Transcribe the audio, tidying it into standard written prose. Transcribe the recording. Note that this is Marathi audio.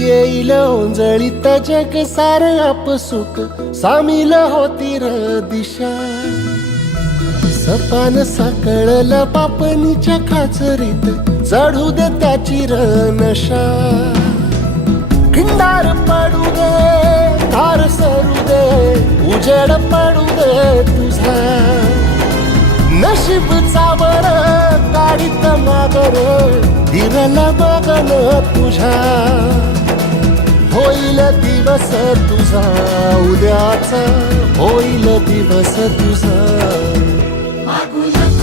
येईल ओंजळीत जग सार आपसुक सामील होती र दिशा सपान साकळलं पापणीच्या खाचरीत चढू दे त्याची र नशा खिंडार पडू दे धार सरू दे उजेड पडू दे तुझा नशीब चावर काढीत मागर दिरला बघन तुझ्या होईल दिवस तुझा उद्याचा होईल दिवस तुझा मागून